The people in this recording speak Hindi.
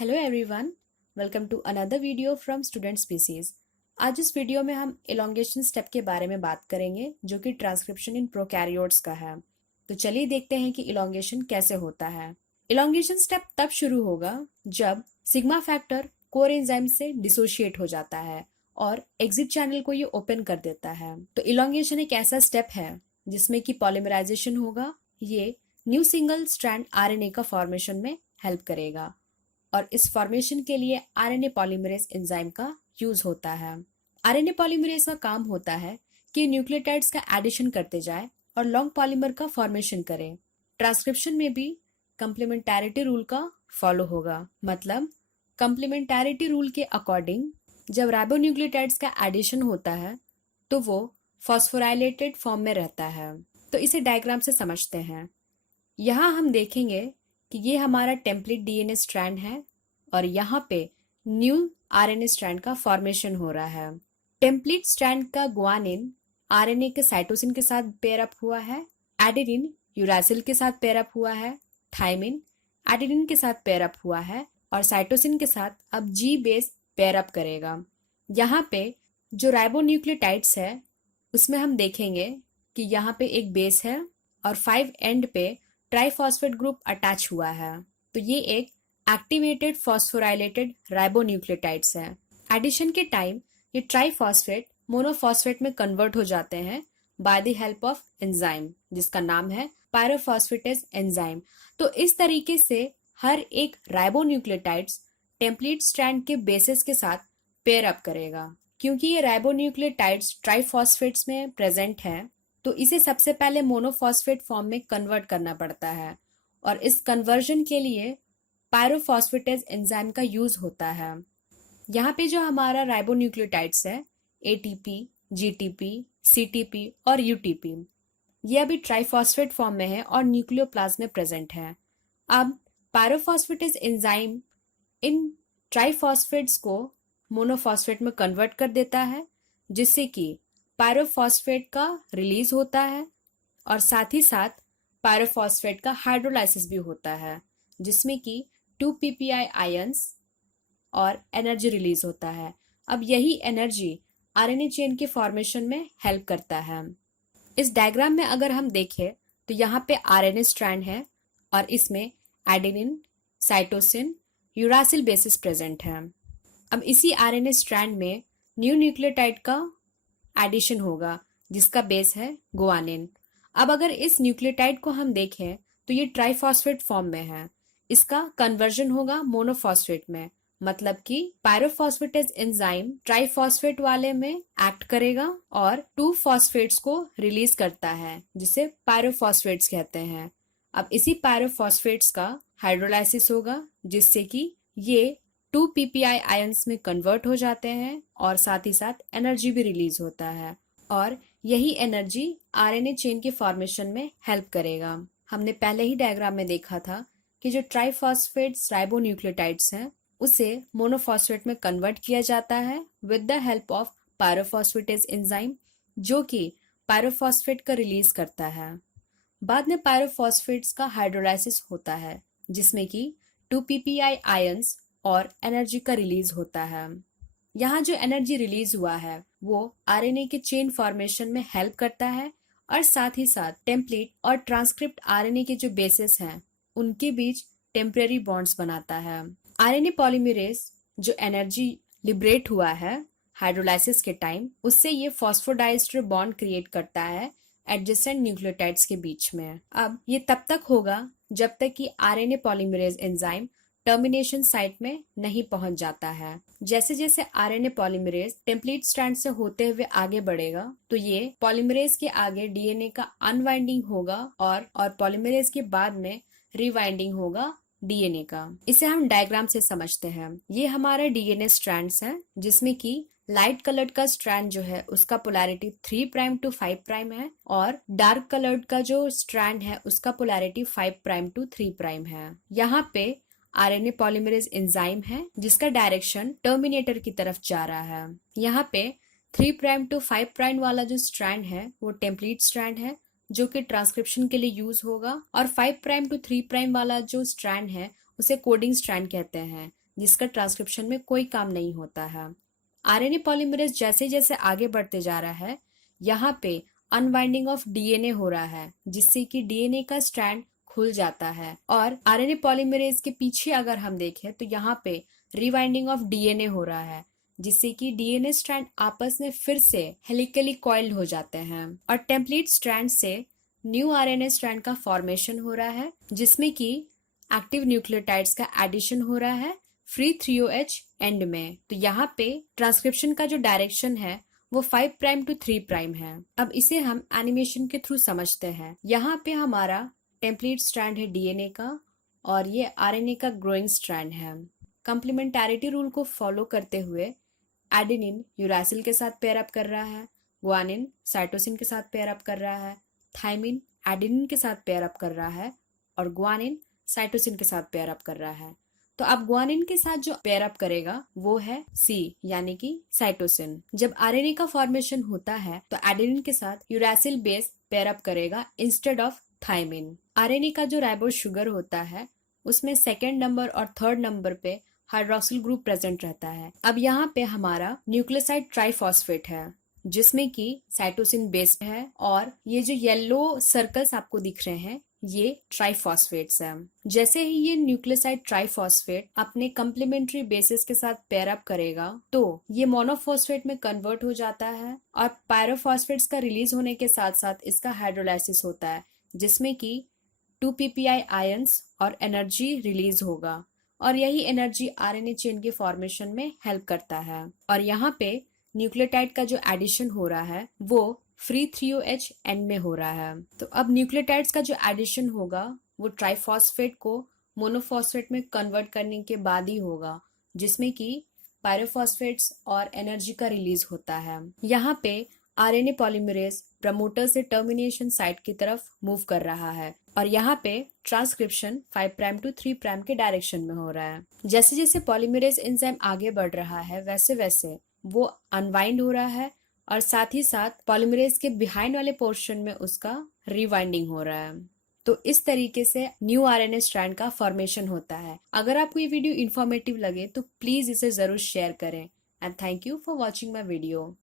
Hello everyone, welcome to another video from student species. आज इस वीडियो में हम इलोंगेशन स्टेप के बारे में बात करेंगे जो कि ट्रांसक्रिप्शन इन प्रोकैरियोट्स का है। तो चलिए देखते हैं कि इलोंगेशन कैसे होता है। इलोंगेशन स्टेप तब शुरू होगा जब सिग्मा फैक्टर कोर एंजाइम से डिसोशिएट हो जाता है और एग्जिट चैनल को ये ओपन कर देता है। तो इलोंगेशन एक ऐसा स्टेप है जिसमें कि पॉलीमराइजेशन होगा। ये न्यू सिंगल स्ट्रैंड आरएनए का फॉर्मेशन में हेल्प करेगा और इस फॉर्मेशन के लिए आरएनए पॉलीमरेज एंजाइम का यूज होता है। आरएनए पॉलीमरेज का काम होता है कि न्यूक्लियोटाइड्स का एडिशन करते जाए और लॉन्ग पॉलीमर का फॉर्मेशन करे। ट्रांसक्रिप्शन में भी कंप्लीमेंटैरिटी रूल का फॉलो होगा, मतलब कंप्लीमेंटैरिटी रूल के अकॉर्डिंग जब राइबोन्यूक्लियोटाइड्स का एडिशन होता है तो वो फॉस्फोराइलेटेड फॉर्म में रहता है। तो इसे डायग्राम से समझते हैं। यहाँ हम देखेंगे कि ये हमारा टेम्पलेट डीएनए स्ट्रैंड है और यहाँ पे न्यू आरएनए स्ट्रैंड का फॉर्मेशन हो रहा है। टेम्पलेट स्ट्रैंड का गुआनिन आरएनए के साइटोसिन के साथ पेयर अप हुआ है, एडेनिन यूरासिल के साथ पेयर अप हुआ है, थाइमिन एडेनिन के साथ पेयर अप हुआ है और साइटोसिन के साथ अब जी बेस पेयर अप करेगा। यहाँ पे जो राइबोन्यूक्लियोटाइड्स है उसमें हम देखेंगे कि यहाँ पे एक बेस है और 5 एंड पे ट्राइफॉस्फेट ग्रुप अटैच हुआ है। तो ये एक एक्टिवेटेड फॉस्फोराइलेटेड राइबोन्यूक्लियोटाइड्स है। एडिशन के टाइम ये ट्राइफॉस्फेट मोनोफॉस्फेट में कन्वर्ट हो जाते हैं by the help of enzyme जिसका नाम है पायरोफॉस्फेटेज एंजाइम। तो इस तरीके से हर एक राइबोन्यूक्लियोटाइड्स टेम्पलेट स्ट्रैंड के बेसिस के साथ पेयर अप करेगा। क्योंकि ये राइबोन्यूक्लियोटाइड्स ट्राइफॉस्फेट्स में प्रेजेंट है तो इसे सबसे पहले मोनोफॉस्फेट फॉर्म में कन्वर्ट करना पड़ता है और इस कन्वर्जन के लिए पायरोफॉस्फेटेज एंजाइम का यूज होता है। यहाँ पे जो हमारा राइबोन्यूक्लियोटाइड्स है एटीपी, जीटीपी, सीटीपी और यूटीपी, ये अभी ट्राइफॉस्फेट फॉर्म में है और न्यूक्लियोप्लाज्म में प्रेजेंट है। अब पायरोफॉस्फेटेज एंजाइम इन ट्राइफॉस्फेट्स को मोनोफॉस्फेट में कन्वर्ट कर देता है जिससे कि पायरोफॉस्फेट का रिलीज होता है और साथ ही साथ पायरोफॉस्फेट का हाइड्रोलाइसिस भी होता है जिसमें कि 2 ppi आयंस और एनर्जी रिलीज होता है। अब यही एनर्जी आरएनए चेन के फॉर्मेशन में हेल्प करता है। इस डायग्राम में अगर हम देखें तो यहाँ पे आरएनए स्ट्रैंड है और इसमें adenine, cytosine, uracil basis present है। अब इसी आरएनए स्ट्रैंड में न्यू न्यूक्लियोटाइड का एडिशन होगा जिसका बेस है गुआनिन। अब अगर इस न्यूक्लियोटाइड को हम देखें तो ये ट्राइफॉस्फेट फॉर्म में है। इसका कन्वर्जन होगा मोनोफॉस्फेट में, मतलब कि पायरोफॉस्फेटेज एंजाइम ट्राइफॉस्फेट वाले में एक्ट करेगा और 2 फॉस्फेट्स को रिलीज करता है जिसे पायरोफॉस्फेट्स कहते हैं। अब इसी पायरोफॉस्फेट्स का हाइड्रोलाइसिस होगा जिससे कि ये 2 ppi आयंस में कन्वर्ट हो जाते हैं और साथ ही साथ एनर्जी भी रिलीज होता है और यही एनर्जी आरएनए चेन के फॉर्मेशन में हेल्प करेगा। हमने पहले ही डायग्राम में देखा था कि जो ट्राइफॉस्फेट्स राइबोन्यूक्लियोटाइड्स हैं उसे मोनोफॉस्फेट में कन्वर्ट किया जाता है with the help of pyrophosphatase enzyme जो कि पायरोफॉस्फेट का रिलीज करता है। बाद में पायरोफॉस्फेट्स का हाइड्रोलाइसिस होता है जिसमें कि 2 ppi आयंस और एनर्जी का रिलीज होता है। यहाँ जो एनर्जी रिलीज हुआ है वो आरएनए के चेन फॉर्मेशन में हेल्प करता है और साथ ही साथ टेम्पलेट और ट्रांसक्रिप्ट आरएनए के जो बेसिस हैं उनके बीच टेम्परेरी बॉन्ड्स बनाता है। आरएनए पॉलीमरेज जो एनर्जी लिबरेट हुआ है हाइड्रोलाइसिस के टाइम उससे ये फॉस्फोडाइएस्टर बॉन्ड क्रिएट करता है एडजेसेंट न्यूक्लियोटाइड्स के बीच में। अब ये तब तक होगा जब तक कि RNA polymerase enzyme termination site में नहीं पहुंच जाता है। जैसे जैसे आरएनए पॉलीमरेज टेम्पलेट स्ट्रैंड से होते हुए आगे बढ़ेगा तो ये पॉलीमरेज के आगे डीएनए का अनवाइंडिंग होगा और पॉलीमरेज के बाद में रिवाइंडिंग होगा डीएनए का। इसे हम डायग्राम से समझते हैं। ये हमारे डीएनए स्ट्रैंड्स हैं जिसमें कि लाइट कलर्ड का स्ट्रैंड जो है उसका पोलैरिटी 3 प्राइम टू 5 प्राइम है और डार्क कलर्ड का जो स्ट्रैंड है उसका पोलैरिटी 5 प्राइम टू 3 प्राइम है। यहाँ पे आरएनए पॉलीमरेज एंजाइम है जिसका डायरेक्शन टर्मिनेटर की तरफ जा रहा है। यहाँ पे 3 प्राइम टू 5 प्राइम वाला जो स्ट्रैंड है वो टेम्पलेट स्ट्रैंड है जो कि ट्रांसक्रिप्शन के लिए यूज होगा और 5 प्राइम टू 3 प्राइम वाला जो स्ट्रैंड है उसे कोडिंग स्ट्रैंड कहते हैं जिसका ट्रांसक्रिप्शन में कोई काम नहीं होता है। आरएनए पॉलीमरेज जैसे जैसे आगे बढ़ते जा रहा है, यहाँ पे अनवाइंडिंग ऑफ डीएनए हो रहा है, जिससे कि डीएनए का स्ट्रैंड खुल जाता है। और आरएनए पॉलीमरेज के पीछे अगर हम देखें तो यहाँ पे रिवाइंडिंग ऑफ डीएनए हो रहा है, जिससे कि डीएनए स्ट्रैंड आपस में फिर से हेलिकली कॉइल्ड हो जाते हैं और टेम्पलेट स्ट्रैंड से न्यू आरएनए स्ट्रैंड का फॉर्मेशन हो रहा है, जिसमें कि एक्टिव न्यूक्लियोटाइड्स का एडिशन हो रहा है फ्री 3OH एंड में। तो यहाँ पे ट्रांसक्रिप्शन का जो डायरेक्शन है वो 5 प्राइम टू 3 प्राइम है। अब इसे हम एनिमेशन के थ्रू समझते हैं। यहाँ पे हमारा टेम्पलेट स्ट्रैंड है डीएनए का और ये आरएनए का ग्रोइंग स्ट्रैंड है। कंप्लीमेंटारिटी रूल को फॉलो करते हुए एडेनिन यूरासिल के साथ पेयर अप कर रहा है, ग्वानिन साइटोसिन के साथ पेयर अप कर रहा है, थाइमिन एडेनिन के साथ पेयर अप कर रहा है और ग्वानिन साइटोसिन के साथ पेयर अप कर रहा है। तो अब ग्वानिन के साथ जो पेयर अप करेगा वो है सी यानी कि साइटोसिन। जब आरएनए का फॉर्मेशन होता है तो एडेनिन के साथ यूरासिल बेस पेयर अप करेगा इंस्टेड ऑफ थाइमिन। आरएनए का जो राइबोज शुगर होता है उसमें सेकेंड नंबर और थर्ड नंबर पे हाइड्रोक्सिल ग्रुप प्रेजेंट रहता है। अब यहाँ पे हमारा न्यूक्लियोसाइड ट्राइफॉस्फेट है, जिसमें कि साइटोसिन बेस है और ये जो येलो सर्कल्स आपको दिख रहे हैं ये ट्राइफॉस्फेट्स हैं। जैसे ही ये न्यूक्लियोसाइड ट्राइफॉस्फेट अपने कंप्लीमेंट्री बेसिस के साथ पेयर अप करेगा तो ये मोनोफॉस्फेट में कन्वर्ट हो जाता है और पायरोफॉस्फेट्स का रिलीज होने के साथ साथ इसका हाइड्रोलाइसिस होता है, जिसमें कि 2 ppi आयंस और एनर्जी रिलीज होगा और यही एनर्जी आरएनए चेन के फॉर्मेशन में हेल्प करता है। और यहाँ पे न्यूक्लियोटाइड का जो एडिशन हो रहा है वो फ्री 3OH एंड में हो रहा है। तो अब न्यूक्लियोटाइड्स का जो एडिशन होगा वो ट्राइफॉस्फेट को मोनोफॉस्फेट में कन्वर्ट करने के बाद ही होगा, जिसमें कि पायरोफॉस्फेट्स और एनर्जी का रिलीज होता है। यहाँ पे आरएनए पॉलीमरेज प्रमोटर से टर्मिनेशन साइट की तरफ मूव कर रहा है और यहाँ पे ट्रांसक्रिप्शन 5 प्राइम टू 3 प्राइम के डायरेक्शन में हो रहा है। जैसे जैसे पॉलीमरेज एंजाइम आगे बढ़ रहा है वैसे वैसे वो अनवाइंड हो रहा है और साथ ही साथ पॉलीमरेज के बिहाइंड वाले पोर्शन में उसका रिवाइंडिंग हो रहा है। तो इस तरीके से न्यू आरएनए स्ट्रैंड का फॉर्मेशन होता है। अगर आपको ये वीडियो इन्फॉर्मेटिव लगे तो प्लीज इसे जरूर शेयर करें and thank you for watching my video.